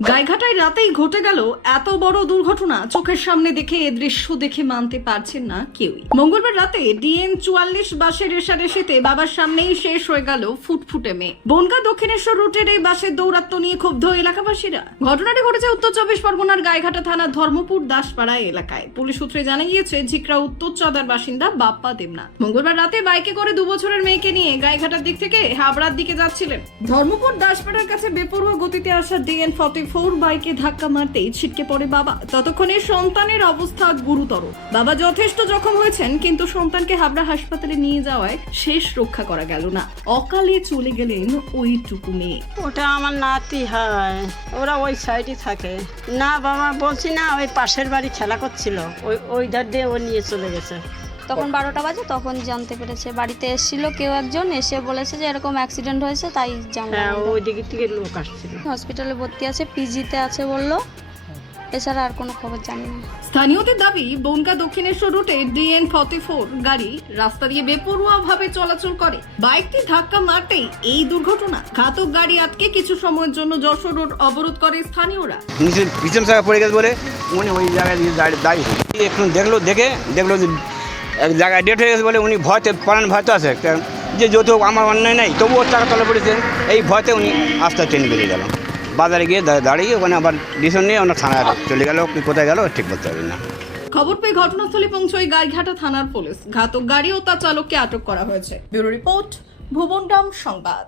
গাইঘাটায় রাতেই ঘটে গেল এত বড় দুর্ঘটনা। চোখের সামনে দেখে, এ দৃশ্য দেখে মানতে পারছেন না কেউই। মঙ্গলবার রাতে ডিএন চুয়াল্লিশ বাসের রেশারেশিতে বাবার সামনেই শেষ হয়ে গেল ফুটফুটে মেয়ে বনগা দক্ষিণেশ্বর রুটের এই বাসের দৌরাত্ম নিয়ে ক্ষুব্ধ এলাকাবাসীরা। ঘটনাটি ঘটেছে উত্তর চব্বিশ পরগনার গাইঘাটা থানার ধর্মপুর দাসপাড়া এলাকায়। পুলিশ সূত্রে জানা গিয়েছে, ঝিকরা উত্তর চাঁদার বাসিন্দা বাপ্পা দেবনাথ। মঙ্গলবার রাতে বাইকে করে দু বছরের মেয়েকে নিয়ে গাইঘাটার দিক থেকে হাবড়ার দিকে যাচ্ছিলেন। ধর্মপুর দাসপাড়ার কাছে বেপরোয়া গতিতে আসা ডিএন ফর্টি ফোর বাইকে ধাক্কা মারতেই ছিটকে পড়ে বাবা। ততক্ষণে সন্তানের অবস্থা গুরুতর। বাবা যথেষ্ট জখম হয়েছেন, কিন্তু সন্তানকে হাবড়া হাসপাতালে নিয়ে যাওয়ায় শেষ রক্ষা করা গেল না। অকালে চলে গেলেন ওইটুকু মেয়ে। ওটা আমার নাতি হয়। ওরা ওই সাইডে থাকে। না বাবা, বলছি না, ওই পাশের বাড়ি খেলা করছিল। ওই ওই ধার দিয়ে ও নিয়ে চলে গেছে। তখন বারোটা বাজে তখন জানতে পেরেছে। বাড়িতে এসেছিল কেউ একজন এসে বলেছে যে এরকম অ্যাক্সিডেন্ট হয়েছে তাই হ্যাঁ জানলাম ওই দিকে থেকে লোক আসছিল। হসপিটালে ভর্তি আছে পিজিতে আছে বলল। এছাড়া আর কোনো খবর জানি না। স্থানীয়দের দাবি বনগা দক্ষিণেশ্বর রুটে ডিএন ফর্টি ফোর গাড়ি রাস্তা দিয়ে বেপরোয়া ভাবে চলাচল করে। বাইকটি ধাক্কা মারতেই এই দুর্ঘটনা ঘাতক গাড়ি আটকে কিছু সময়ের জন্য যশোর রোড অবরোধ করে স্থানীয়রা। পিছন পড়ে গেছে বলে। উনি ওই জায়গায় দিয়ে দাঁড়িয়ে দাঁড়িয়ে একটু দেখল দেখে দেখল যে এক জায়গায় ডেট হয়ে গেছে বলে উনি ভয়তে প্রাণ ভয়তে আছে। যে যত আমার অন্যায় নাই, তবুও টাকা তলে পড়েছে। এই ভয়তে উনি আস্তে ট্রেন বেরিয়ে গেল। বাজারে গিয়ে দাঁড়িয়ে ওখানে আবার ডিসিশন নিয়ে ওনার থানায় চলে গেল। কোথায় গেল ঠিক বলতে পারি না। খবর পেয়ে ঘটনাস্থলে পৌঁছয় গাইঘাটা থানার পুলিশ। ঘাতক গাড়ি ও তার চালককে আটক করা হয়েছে। ব্যুরো রিপোর্ট ভুবনরাম সংবাদ।